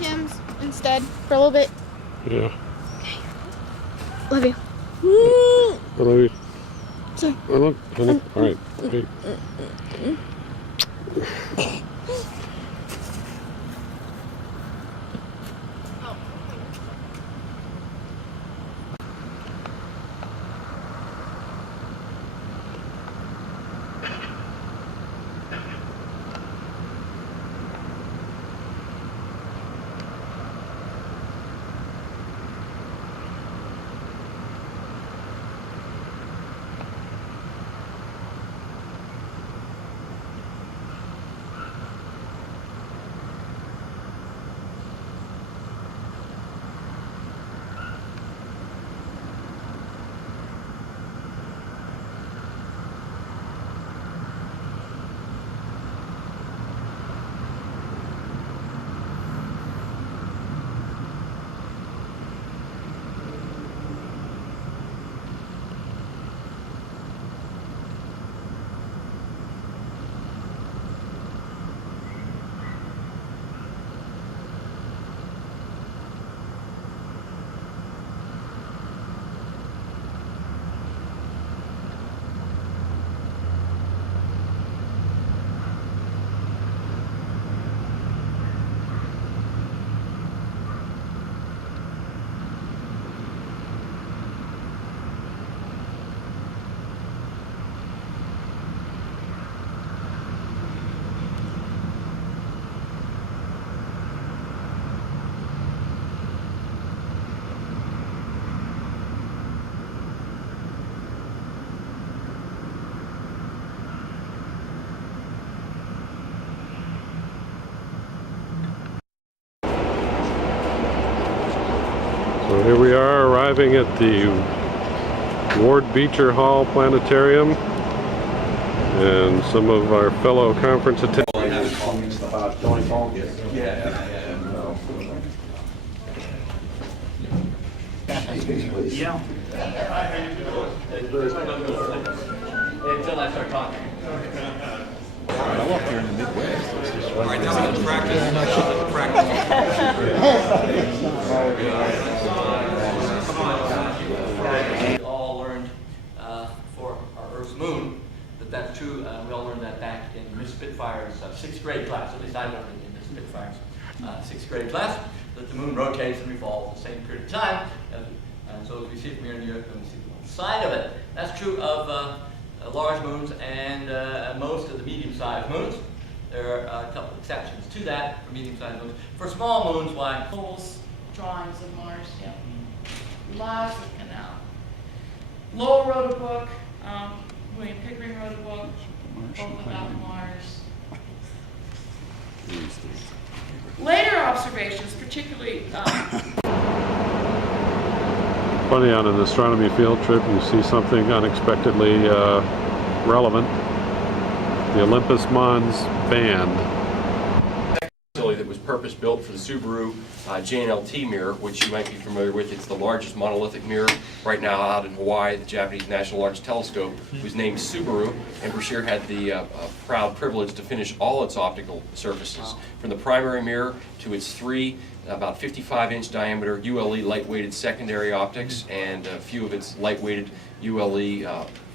Kim's instead for a little bit. Yeah. Okay. Love you. I love you. Sorry. I love you. Honey. All right. Hey. So here we are arriving at the Ward Beecher Hall Planetarium, and some of our fellow conference attendees. Yeah. Until I start talking. I'm up here in the Midwest. It's just All right, now let's practice. Practice. We all learned for our Earth's moon that that's true. We all learned that back in Miss Spitfire's 6th grade class. At least I learned it in Miss Spitfire's 6th grade class, that the moon rotates and revolves the same period of time. And so as we see from here in the Earth, we see one side of it. That's true of large moons and most of the medium-sized moons. There are a couple exceptions to that for medium-sized moons. For small moons, why? Drawings of Mars, yeah. Lots of canal. Lowell wrote a book, William Pickering wrote a book, both about Mars. Later observations, particularly Funny, on an astronomy field trip, you see something unexpectedly relevant. The Olympus Mons band. Facility that was purpose-built for the Subaru JNLT mirror, which you might be familiar with. It's the largest monolithic mirror right now out in Hawaii. The Japanese National Large Telescope was named Subaru, and Brashear had the proud privilege to finish all its optical surfaces, from the primary mirror to its three about 55-inch diameter ULE light-weighted secondary optics, and a few of its light-weighted ULE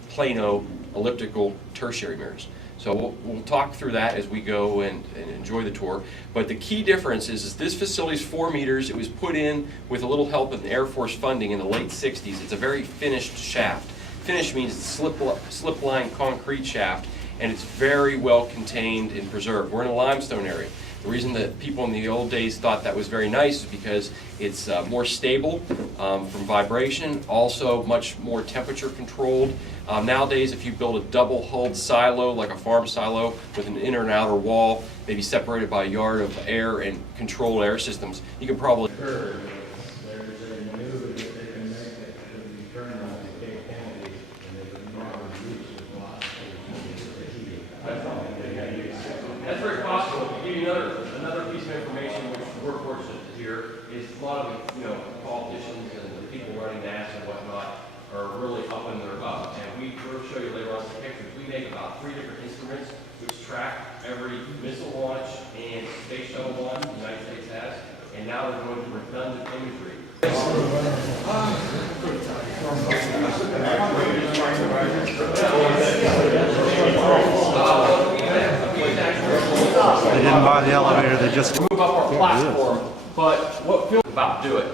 plano elliptical tertiary mirrors. So we'll talk through that as we go and enjoy the tour. But the key difference is this facility is 4 meters. It was put in with a little help in the Air Force funding in the late 60s. It's a very finished shaft. Finished means slip-line concrete shaft, and it's very well contained and preserved. We're in a limestone area. The reason that people in the old days thought that was very nice is because it's more stable from vibration, also much more temperature controlled. Nowadays, if you build a double-hulled silo, like a farm silo, with an inner and outer wall, maybe separated by a yard of air and controlled air systems, you can probably... That's very possible. To give you another piece of information which we're fortunate to hear is a lot of politicians and the people running NASA and whatnot are really up in their up. And we'll show you later on some pictures. We make about 3 different instruments which track every missile launch and space shuttle launch the United States has. and now they're going to redundant imagery. They didn't buy the elevator, they just... Move up our platform, but what film about to do it?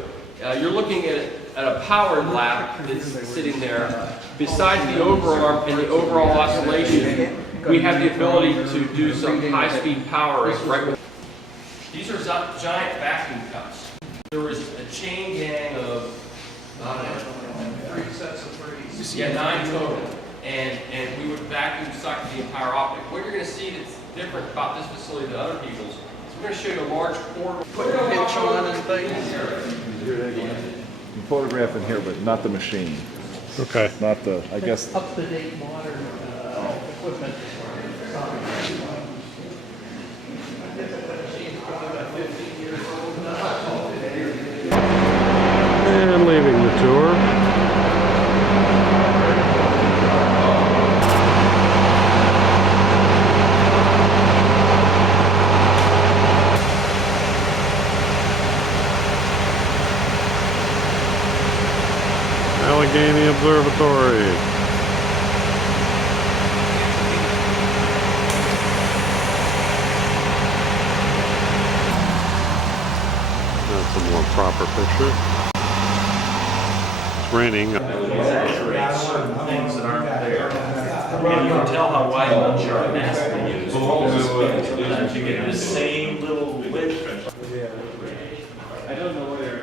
You're looking at a powered lap that's sitting there. Besides the overarm and the overall oscillation, we have the ability to do some high-speed powering right with. These are giant vacuum cups. There was a chain gang of 3 sets of 3s. yeah, 9 total, and we would vacuum suck the entire optic. What you're going to see that's different about this facility than other people's is we're going to show you a large portal. Put the pitch on and things. You photograph in here, but not the machine. Okay. Not the, I guess... Up-to-date modern equipment. And leaving the tour. Allegheny Observatory. That's a more proper picture. It's raining. Things that aren't there. And you can tell how wide the chart mask they use. You get the same little width. I don't know whether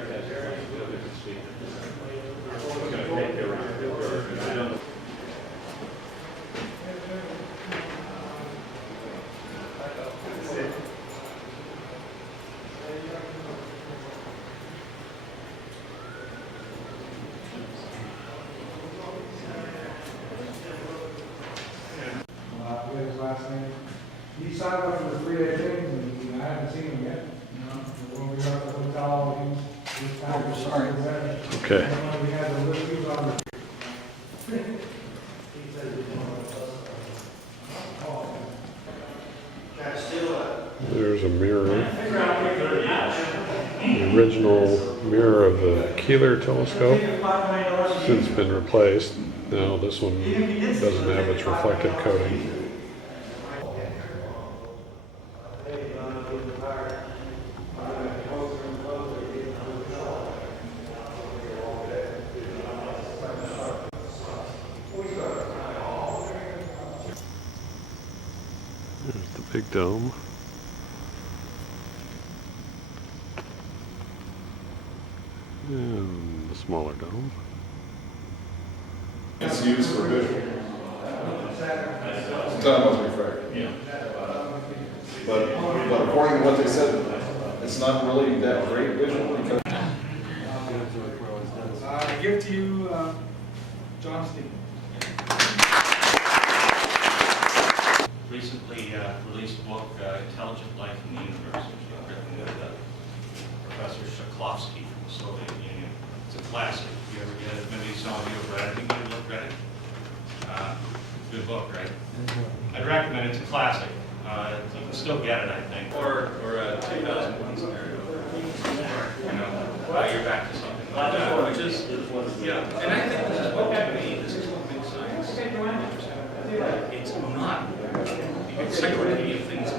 his last name. He signed up for the 3-day thing, and I haven't seen him yet. When we got the hotel, he was back. Oh, sorry. Okay. And when we had the list, he was on the. there's a mirror. The original mirror of the Keeler telescope has since been replaced. Now this one doesn't have its reflective coating. There's the big dome. And the smaller dome. It's used for visual. Time must be fair. Yeah. But according to what they said, it's not really that great visual because... I give to you, John Stevens. Recently released book, Intelligent Life in the Universe, which was written with Professor Shklovsky from the Soviet Union. It's a classic. You ever get it? Maybe some of you have read it. I think you read it. Good book, right? I'd recommend it. It's a classic. You can still get it, I think. Or a 2001 scenario. You know, you're back to something like that. Which is, yeah. And I think this is what to me, this is what makes science interesting. It's not the encyclopedia of things.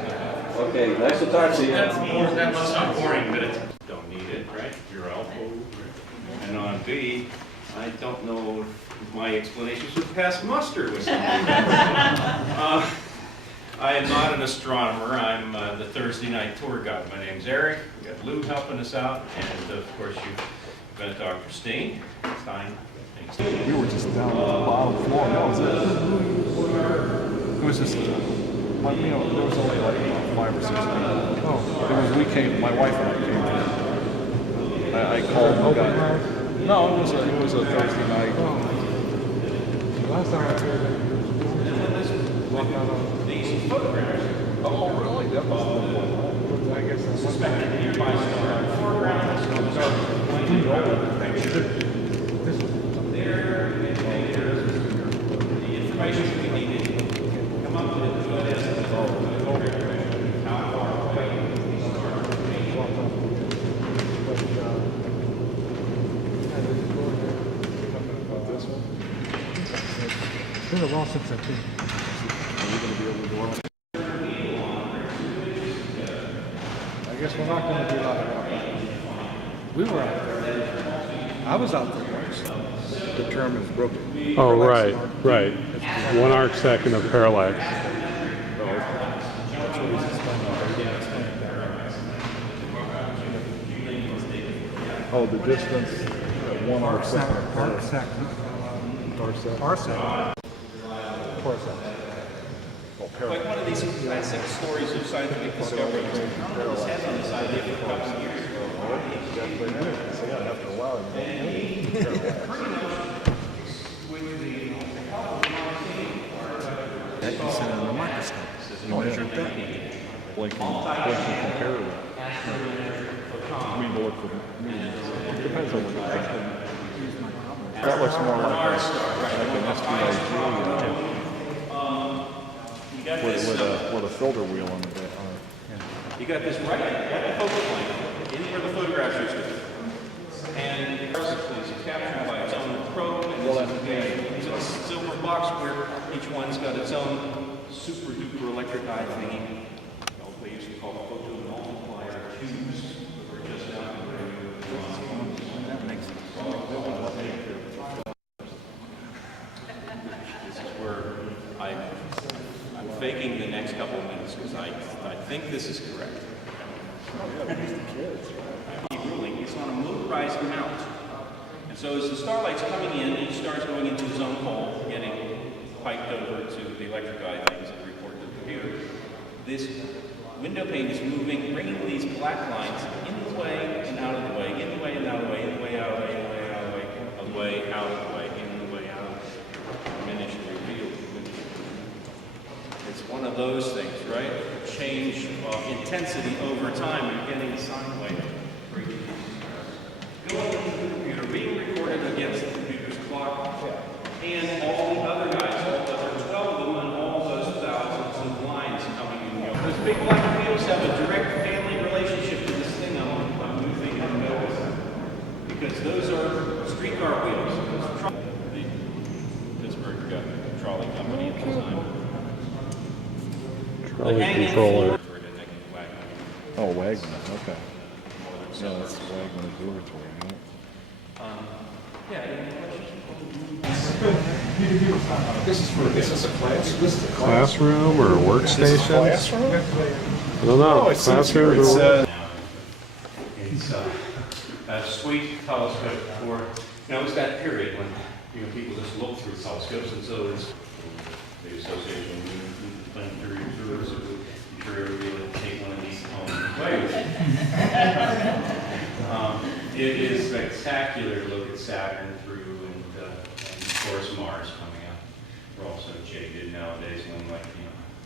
Okay, nice to talk to you. That must sound boring, but it's. Don't need it, right? You're ALPO. And on B, I don't know if my explanations would pass muster with something. I am not an astronomer. I'm the Thursday night tour guide. My name's Eric. We got Lou helping us out, and of course you've got Dr. Steen. Stein. Thanks. We were just down on the bottom floor, and that was it. It was just, there was only like 5 or 6 people. Oh. We came, my wife and I came in. I called and got... No, it was a Thursday night. Last time I was here, walked out on. These photographs. Oh, really? That was the point. I guess that's Suspected nearby foreground. There, the information we needed to come up with this. How far away we start. been a while since I've been. I guess we're not gonna do a lot of walking. We were out there. I was out there once. The term is broken. Oh, right, right. One arc second of parallax. That's what he's explaining. He didn't explain it that way. Oh, the distance, one arc second. Parsec. Like one of these classic stories of scientific discovery. This has on this idea for a couple of years. After a while, That you set on the microscope. You measure it that way. blinking comparator. We look for depends on what you think. That looks more like an SPIG with a filter wheel on the back. You got this right at the focal point, in where the photographs are stood. And the particles is captured by its own probe, and it's a silver box where each one's got its own super duper electric eye thingy. Well, they used to call photomultiplier tubes, that were just out there. That makes sense. This is where I'm faking the next couple of minutes because I think this is correct. Ruling is on a motorized mount. And so as the starlight's coming in, each star's going into its own hole, getting piped over to the electric eye things that report to the computer. This window pane is moving, bringing these black lines in the way and out of the way, in the way and out of the way, in the way, out of the way, in the way, out of the way, of the way, out of the way, in the way, out of the way. Diminish and reveal. It's one of those things, right? Change of intensity over time. You're getting a sine wave. Going into the computer, being recorded against the computer's clock, and all the other guys, all the other 12 of them, and all those thousands of lines coming in. Those big black wheels have a direct family relationship to this thing I'm moving and noticing. Because those are streetcar wheels. The Pittsburgh trolley company at the time. Trolley controller. Oh, Wagner, okay. Yeah, that's Wagner Observatory, right? This is a class. Classroom or workstation? I don't know. Classrooms or It's a sweet telescope for, it was that period when, people just looked through telescopes, and so it's the association with planetary observers, I'm sure everybody would take one of these home and play with it. It is spectacular to look at Saturn through, and of course Mars coming out. We're also jaded nowadays when,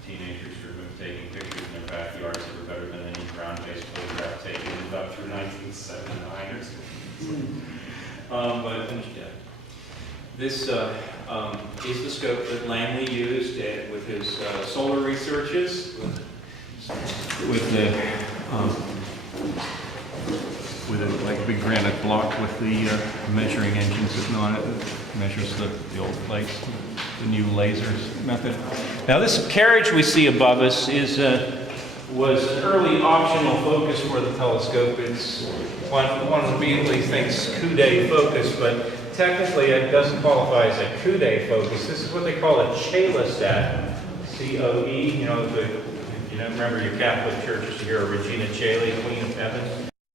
teenagers are taking pictures in their backyards that were better than any ground-based photograph taken about through 1979 or something. But this is the scope that Langley used with his solar researches, with a big granite block with the measuring engine sitting on it that measures the old plates, the new lasers method. Now this carriage we see above us was an early optional focus for the telescope. It's one immediately thinks coude focus, but technically it doesn't qualify as a coude focus. This is what they call a chelostat, C-O-E. You remember your Catholic churches, you hear of Regina Caeli, Queen of Heaven.